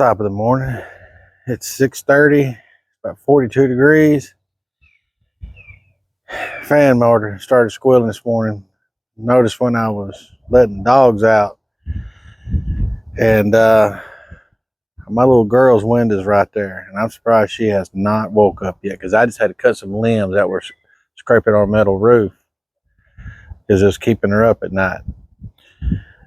Top of the morning. It's 6:30, about 42 degrees. Fan motor started squealing this morning. Noticed when I was letting dogs out. And my little girl's window is right there. And I'm surprised she has not woke up yet, because I just had to cut some limbs that were scraping our metal roof because it was keeping her up at night.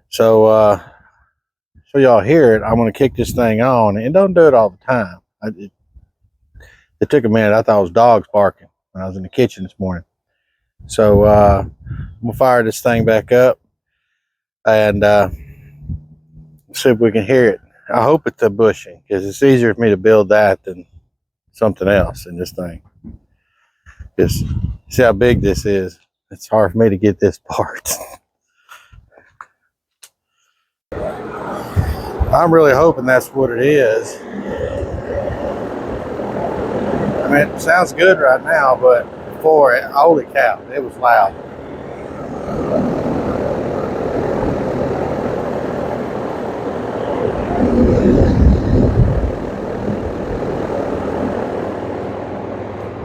So y'all hear it, I'm going to kick this thing on, and don't do it all the time. It took a minute. I thought it was dogs barking when I was in the kitchen this morning. So I'm going to fire this thing back up and see if we can hear it. I hope it's a bushing, because it's easier for me to build that than something else in this thing. Just see how big this is. It's hard for me to get this part. I'm really hoping that's what it is. I mean, it sounds good right now, but before, holy cow, it was loud.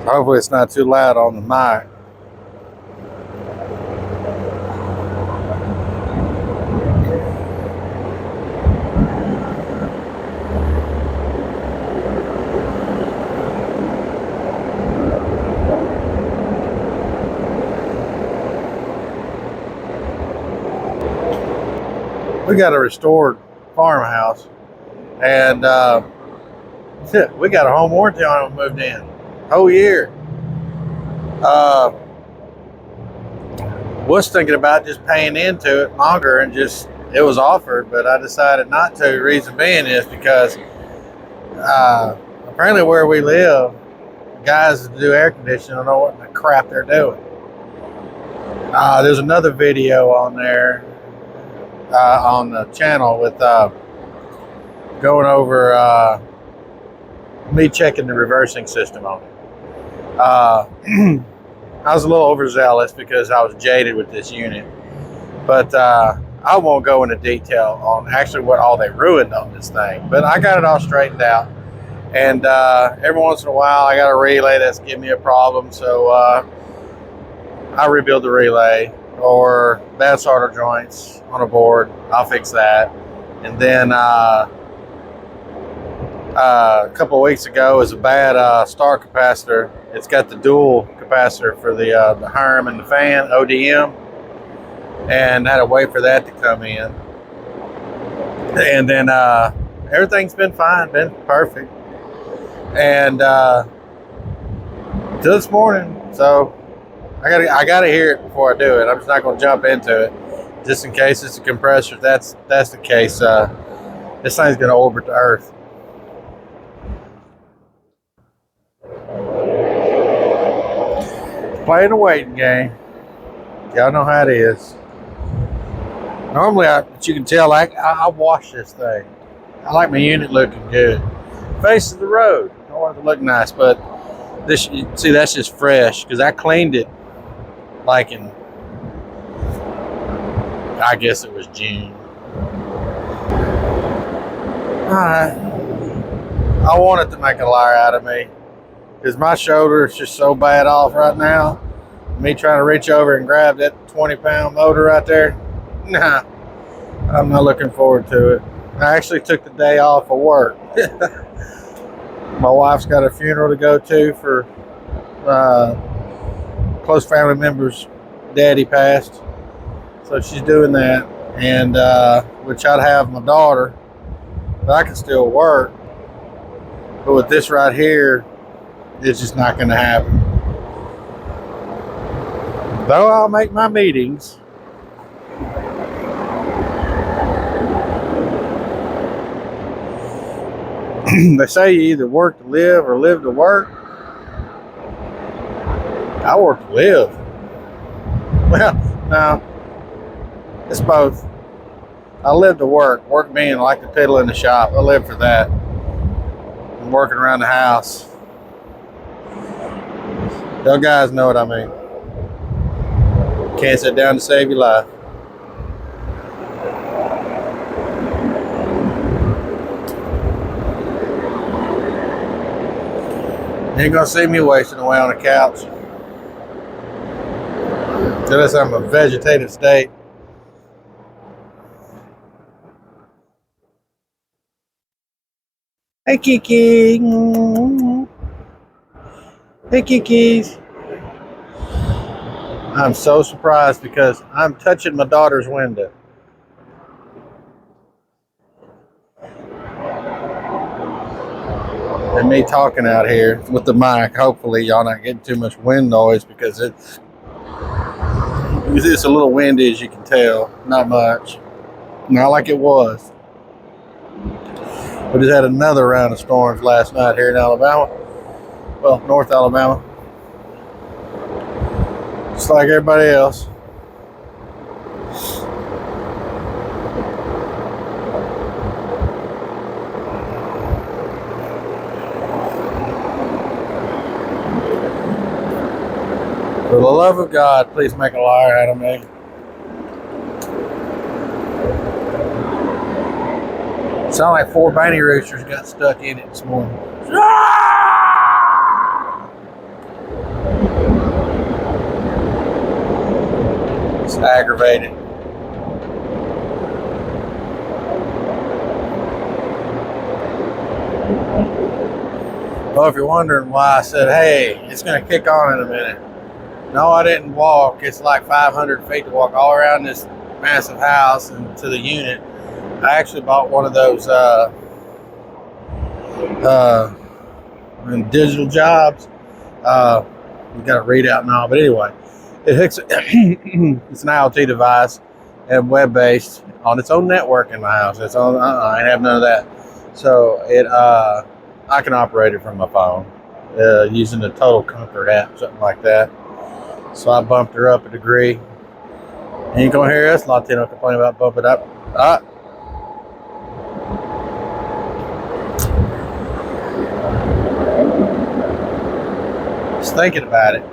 Hopefully it's not too loud on the mic. We got a restored farmhouse, and we got a home warranty on it when we moved in. Whole year. Was thinking about just paying into it longer, and just, it was offered, but I decided not to. The reason being is because apparently where we live, guys that do air conditioning don't know what the crap they're doing. There's another video on there on the channel with going over me checking the reversing system on it. I was a little overzealous because I was jaded with this unit, but I won't go into detail on actually what all they ruined on this thing, but I got it all straightened out. And every once in a while I got a relay that's giving me a problem, so I rebuild the relay, or bad solder joints on a board, I'll fix that. And then a couple of weeks ago is a bad star capacitor. It's got the dual capacitor for the Herm and the fan, ODM, and I had to wait for that to come in. And then everything's been fine, been perfect. And till this morning, so I gotta hear it before I do it. I'm just not gonna jump into it, just in case it's a compressor. If that's the case, this thing's gonna orbit the Earth. Playing the waiting game. Y'all know how it is. Normally, but you can tell, I wash this thing. I like my unit looking good. Faces the road. I want it to look nice, but this, see, that's just fresh, because I cleaned it like in, I guess it was June. Alright. I wanted to make a liar out of me, because my shoulder is just so bad off right now. Me trying to reach over and grab that 20-pound motor right there, nah, I'm not looking forward to it. I actually took the day off of work. My wife's got a funeral to go to for close family members. Daddy passed, so she's doing that, and which I'd have my daughter, but I can still work. But with this right here, it's just not going to happen. Though I'll make my meetings. They say you either work to live or live to work. I work to live. Well, no, it's both. I live to work. Work being like the piddle in the shop. I live for that. I'm working around the house. Y'all guys know what I mean. Can't sit down to save your life. You ain't gonna see me wasting away on the couch. Unless I'm a vegetative state. Hey, Kiki. Hey, Kikis. I'm so surprised because I'm touching my daughter's window. And me talking out here with the mic. Hopefully y'all not getting too much wind noise because it's a little windy, as you can tell. Not much. Not like it was. We just had another round of storms last night here in Alabama. Well, North Alabama. Just like everybody else. For the love of God, please make a liar out of me. Sound like 4 Banty roosters got stuck in it this morning. It's aggravated. Well, if you're wondering why I said, hey, it's going to kick on in a minute. No, I didn't walk. It's like 500 feet to walk all around this massive house and to the unit. I actually bought one of those digital jobs. You got to read out and all, but anyway, it hooks. It's an IoT device and web-based on its own network in my house. It's on. I ain't have none of that. So it, I can operate it from my phone using the Total Comfort app, something like that. So I bumped her up a degree. You ain't gonna hear us Latino complain about bumping up. Just thinking about it.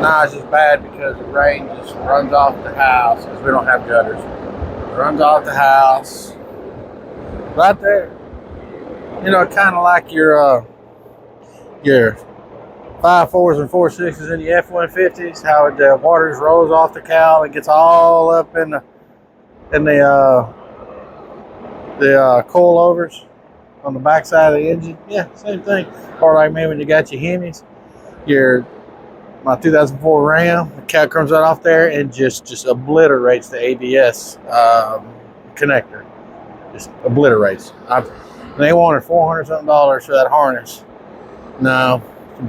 Nah, it's just bad because the rain just runs off the house because we don't have gutters. It runs off the house right there. You know, kind of like your 5.4s and 4.6s in the F-150s, how the water just rolls off the cowl and gets all up in the coilovers on the backside of the engine. Yeah, same thing. Or like me when you got your Hemis, my 2004 Ram, the cowl comes right off there and just obliterates the ABS connector. Just obliterates. They wanted $400 something for that harness. No.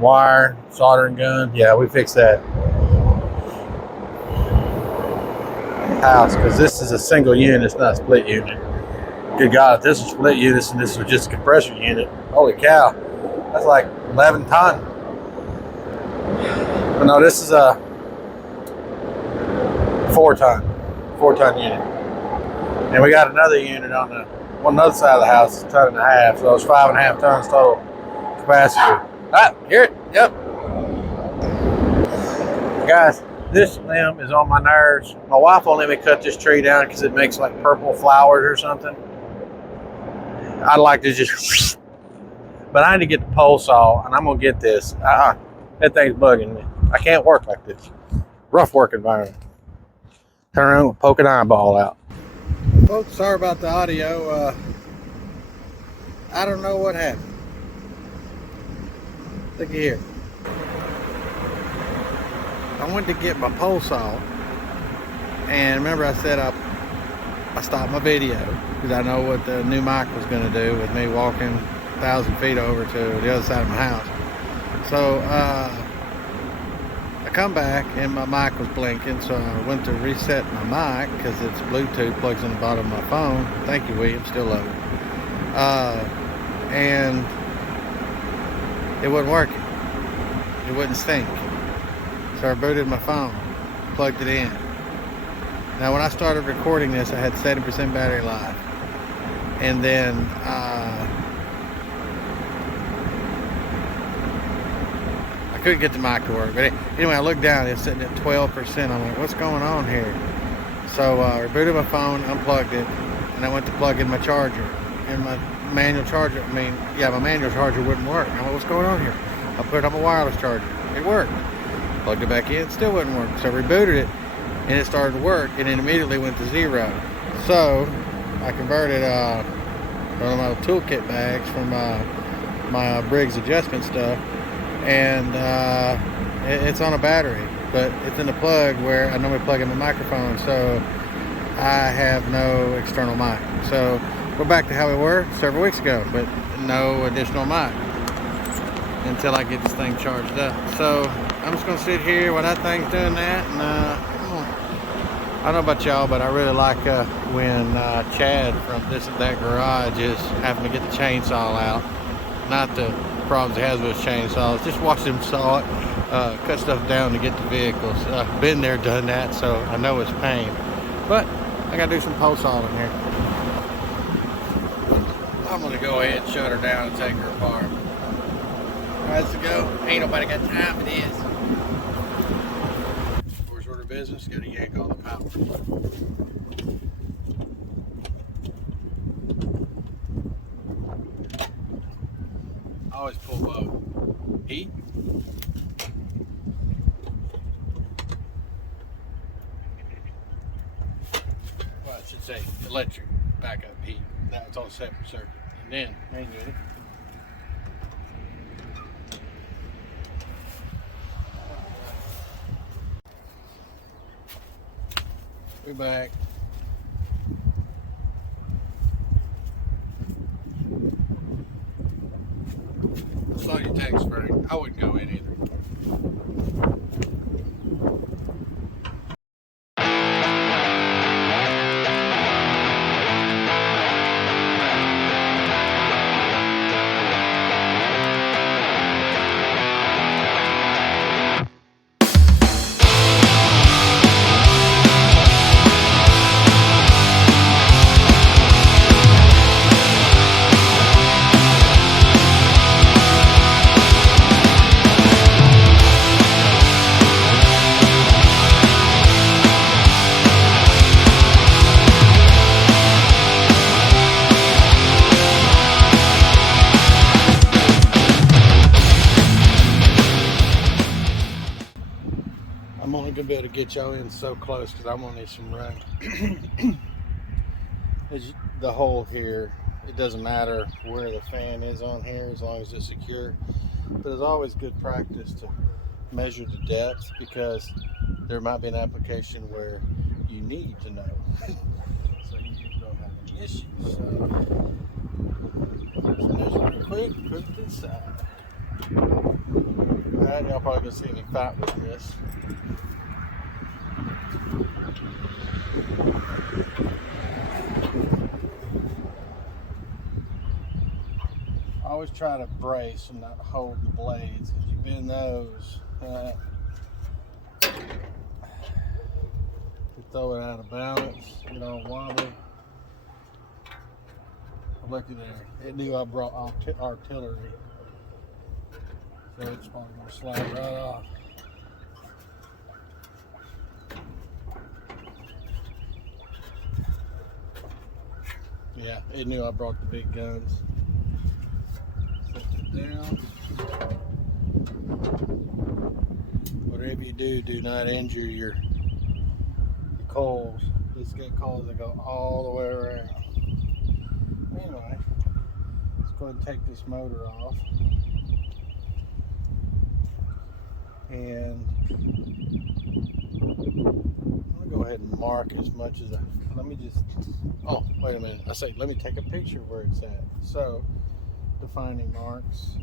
Wire, soldering gun. Yeah, we fixed that. House, because this is a single unit, it's not a split unit. Good God, if this is split units and this was just a compressor unit, holy cow, that's like 11 ton. But no, this is a 4 ton unit. And we got another unit on the other side of the house, a ton and a half, so it's 5.5 tons total capacity. Hear it? Yep. Guys, this limb is on my nerves. My wife won't let me cut this tree down because it makes like purple flowers or something. I'd like to just, but I need to get the pole saw and I'm going to get this. That thing's bugging me. I can't work like this. Rough work environment. Turn around and poke an eyeball out. Folks, sorry about the audio. I don't know what happened. Look here. I went to get my pole saw, and remember I said I stopped my video because I know what the new mic was going to do with me walking 1,000 feet over to the other side of my house. So I come back and my mic was blinking, so I went to reset my mic because it's Bluetooth, plugs in the bottom of my phone. Thank you, William, still love it. And it wasn't working. It wouldn't sync. So I booted my phone, plugged it in. Now when I started recording this, I had 70% battery life. And then I couldn't get the mic to work. But anyway, I looked down, it's sitting at 12%. I'm like, what's going on here? So I rebooted my phone, unplugged it, and I went to plug in my charger. And my manual charger, my manual charger wouldn't work. I'm like, what's going on here? I put it on my wireless charger. It worked. Plugged it back in, still wouldn't work. So I rebooted it, and it started to work, and it immediately went to 0. So I converted one of my toolkit bags from my Briggs adjustment stuff, and it's on a battery, but it's in the plug where I normally plug in my microphone, so I have no external mic. So we're back to how we were several weeks ago, but no additional mic until I get this thing charged up. So I'm just gonna sit here while that thing's doing that, and I don't know about y'all, but I really like when Chad from This and That Garage is having to get the chainsaw out. Not the problems he has with his chainsaws, just watch him saw it, cut stuff down to get the vehicles. Been there, done that, so I know it's pain. But I gotta do some post hauling here. I'm gonna go ahead and shut her down and take her apart. Let's go. Ain't nobody got time for this. First order of business, gotta yank all the power. I always pull both. Heat. Well, I should say electric backup heat. Now it's on a separate circuit. And then, hang with it. We're back. Saw your text, Frank. I wouldn't go in either. I'm only gonna be able to get y'all in so close because I'm gonna need some rain. The hole here, it doesn't matter where the fan is on here as long as it's secure. But it's always good practice to measure the depth because there might be an application where you need to know. So you don't have any issues. So let's measure real quick, put it to the side. Alright, y'all probably gonna see me fight with this. I always try to brace and not hold the blades. If you bend those, you throw it out of balance, get all wobbly. Looky there. It knew I brought artillery. So it's probably going to slide right off. Yeah, it knew I brought the big guns. Set it down. Whatever you do, do not injure your coils. Let's get coils that go all the way around. Anyway, let's go ahead and take this motor off. And I'm gonna go ahead and mark as much as let me just, oh, wait a minute. Let me take a picture of where it's at. So, defining marks.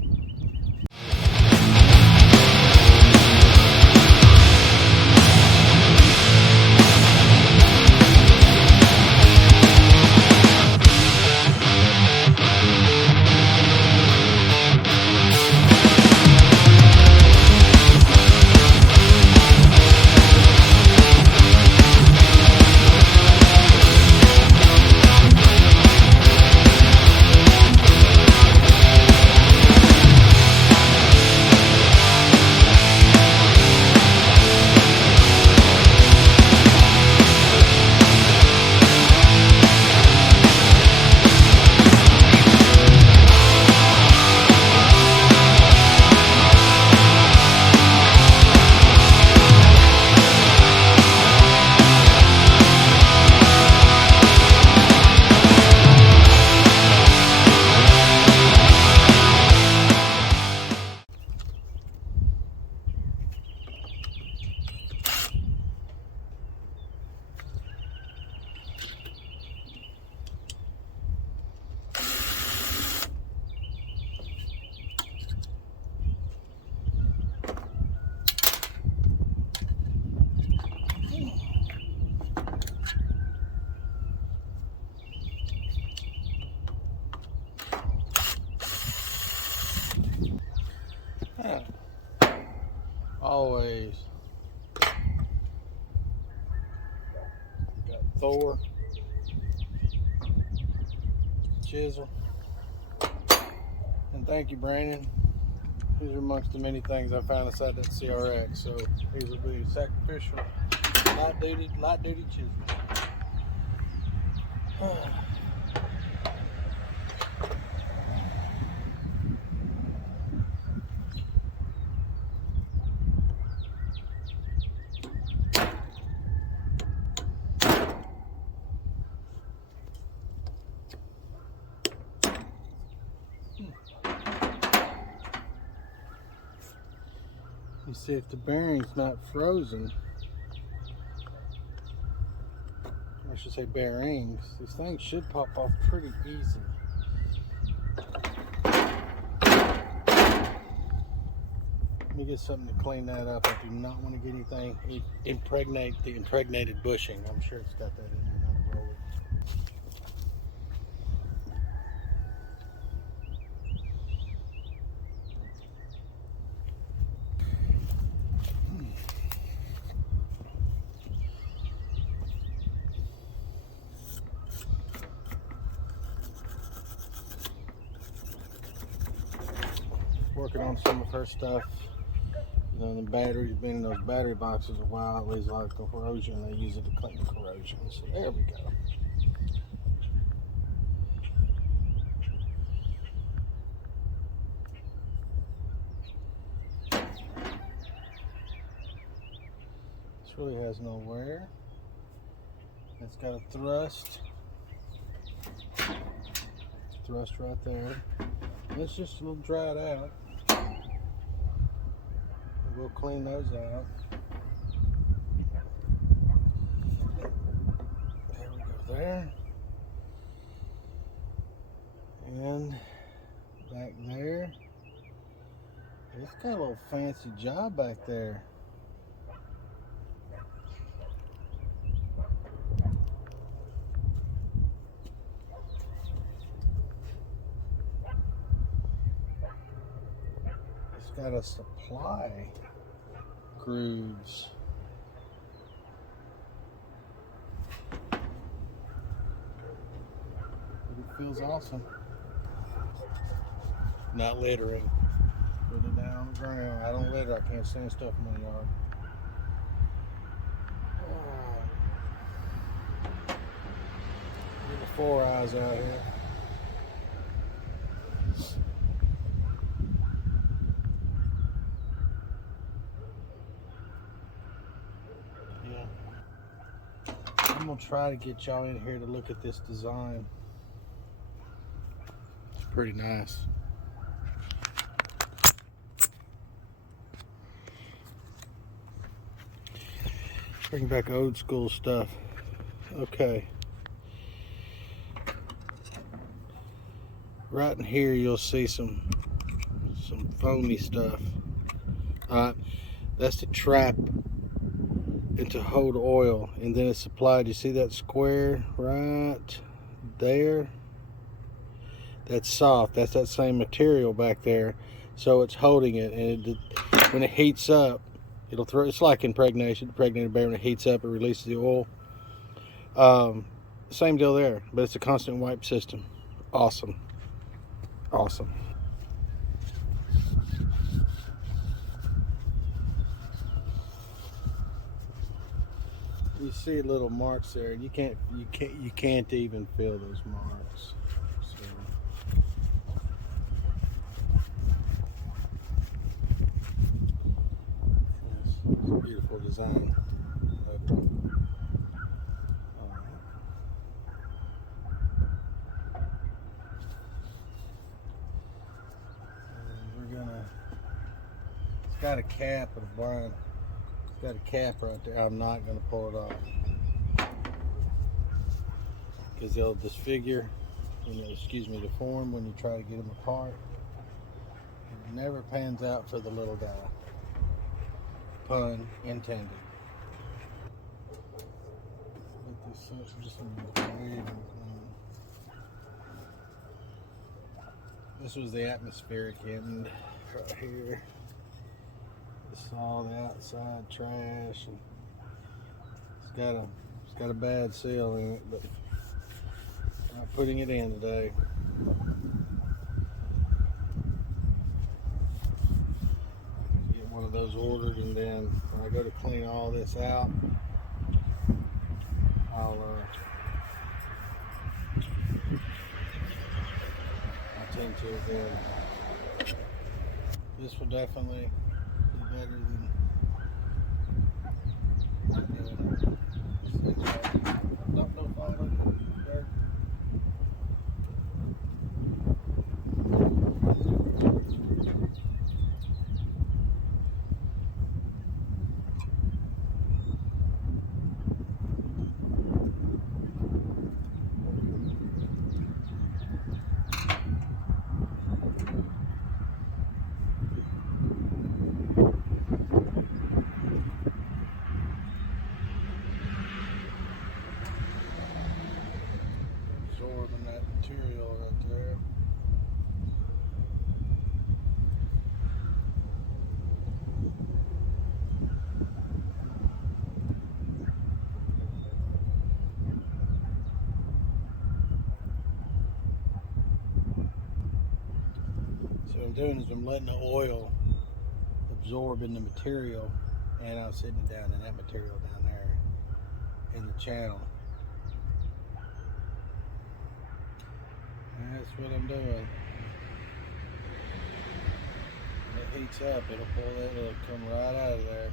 Thor chisel. And thank you, Brandon. These are amongst the many things I found inside that CRX. So these will be sacrificial light duty chisels. You see if the bearing's not frozen. I should say bearings. These things should pop off pretty easy. Let me get something to clean that up. I do not want to get anything impregnate the impregnated bushing. I'm sure it's got that in there. Not a roller. Working on some of her stuff. You know, the battery's been in those battery boxes a while. It leaves a lot of corrosion. They use it to clean the corrosion. So there we go. This really has no wear. It's got a thrust. Thrust right there. It's just a little dried out. We'll clean those out. There we go there. And back there. It's got a little fancy job back there. It's got a supply grooves. But it feels awesome. Not littering. Put it down on the ground. I don't litter. I can't stand stuff in my yard. Get the 4 eyes out here. I'm gonna try to get y'all in here to look at this design. It's pretty nice. Bring back old school stuff. Okay. Right in here you'll see some foamy stuff. Alright, that's the trap and to hold oil, and then it's supplied. You see that square right there? That's soft. That's that same material back there, so it's holding it, and when it heats up, it'll throw. It's like impregnation. Impregnated bear, when it heats up, it releases the oil. Same deal there, but it's a constant wipe system. Awesome. You see little marks there, and you can't even feel those marks. So, it's a beautiful design. We're gonna. It's got a cap and a blind. Got a cap right there. I'm not going to pull it off because they'll disfigure, the form when you try to get them apart. It never pans out for the little guy. Pun intended. This was the atmospheric end right here. This is all the outside trash, and it's got It's got a bad seal in it, but I'm putting it in today. Get one of those ordered, and then when I go to clean all this out, I'll tend to it then. This will definitely be better than no final dirt. Absorbing that material right there. So what I'm doing is I'm letting the oil absorb in the material, and I'm sitting it down in that material down there in the channel. And that's what I'm doing. When it heats up, it'll pull that, it'll come right out of there.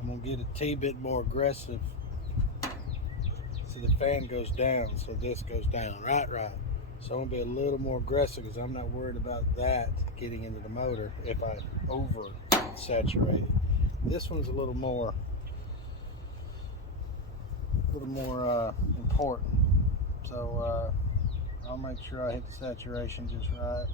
I'm gonna get a T-bit more aggressive. See, the fan goes down, so this goes down. Right. So I'm gonna be a little more aggressive because I'm not worried about that getting into the motor if I over saturate it. This one's a little more important. So I'll make sure I hit the saturation just right.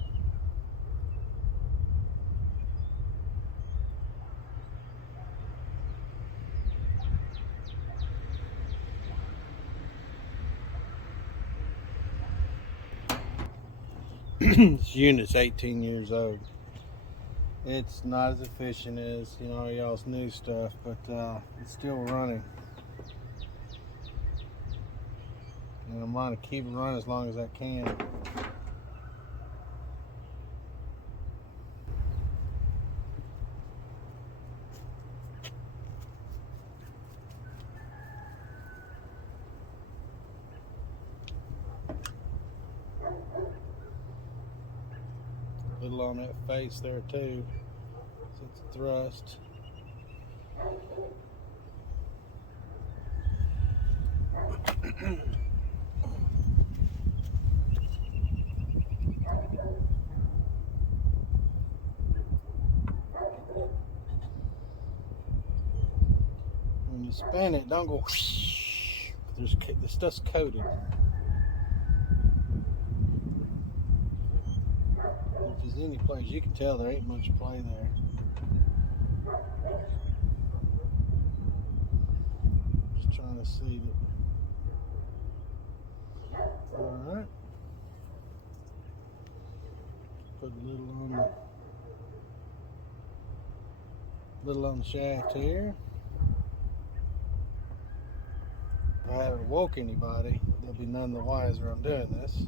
This unit's 18 years old. It's not as efficient as, you know, y'all's new stuff, but it's still running. And I'm trying to keep it running as long as I can. A little on that face there too, so it's a thrust. When you spin it, don't go whoosh. The stuff's coated. If there's any place, you can tell there ain't much play there. Just trying to seat it. Alright. Put a little on the shaft here. If I haven't woke anybody, they'll be none the wiser I'm doing this.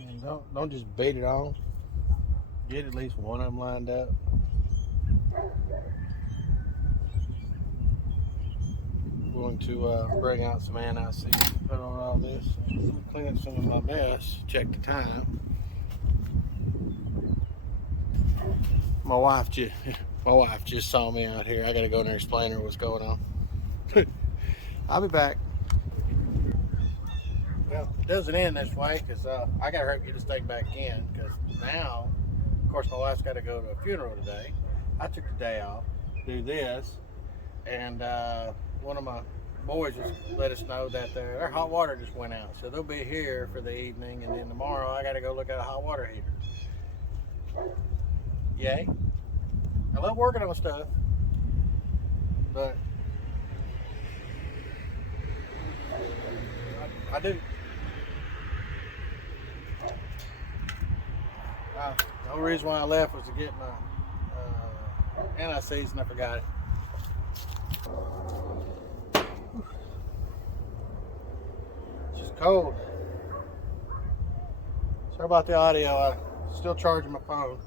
And don't just beat it on. Get at least one of them lined up. I'm going to bring out some anti-seize, put on all this, clean up some of my mess, check the time. My wife just saw me out here. I gotta go in there and explain her what's going on. I'll be back. Well, it doesn't end this way because I gotta hurry get this thing back in, because now, of course, my wife's got to go to a funeral today. I took the day off to do this, and one of my boys just let us know that their hot water just went out. So they'll be here for the evening, and then tomorrow I got to go look at a hot water heater. Yay. I love working on stuff, but I do. The whole reason why I left was to get my anti-seize, and I forgot it. It's just cold. Sorry about the audio. I'm still charging my phone.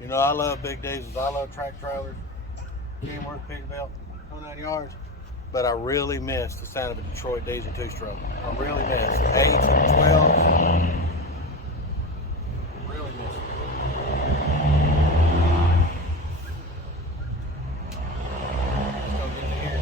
You know, I love big diesels. I love track trailers, Kenworth, Peterbilt, 29 yards. But I really miss the sound of a Detroit diesel two-stroke. I really miss 8s and 12s. Really miss it. Let's go get in here.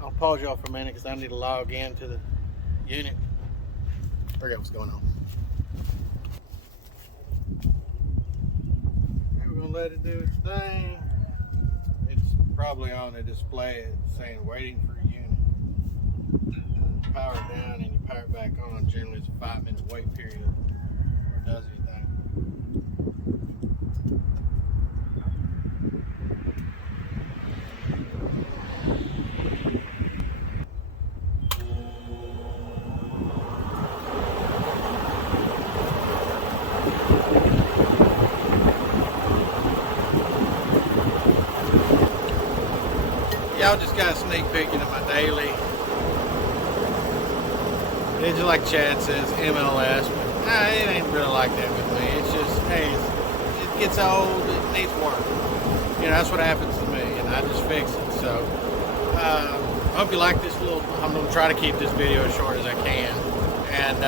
I'll pause y'all for a minute because I need to log in to the unit. Forget what's going on. Okay, we're gonna let it do its thing. It's probably on the display saying waiting for a unit. Power it down and you power it back on. Generally it's a 5-minute wait period before it does anything. Y'all just got a sneak peek into my daily. It's just like Chad says, MLS, but nah, it ain't really like that with me. It's just, hey, it gets old, it needs work. You know, that's what happens to me, and I just fix it. So, I hope you like this little, I'm going to try to keep this video as short as I can. And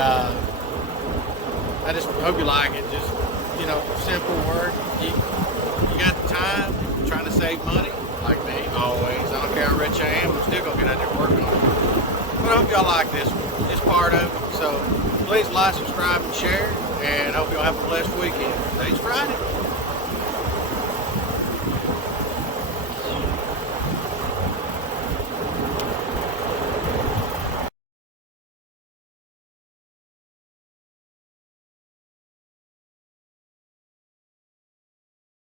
I just hope you like it. Just, you know, simple work. You got the time, you're trying to save money, like me, always. I don't care how rich I am, I'm still going to get out there and work on it. But I hope y'all like this one. It's part of it. So please like, subscribe, and share. And I hope y'all have a blessed weekend. Today's Friday.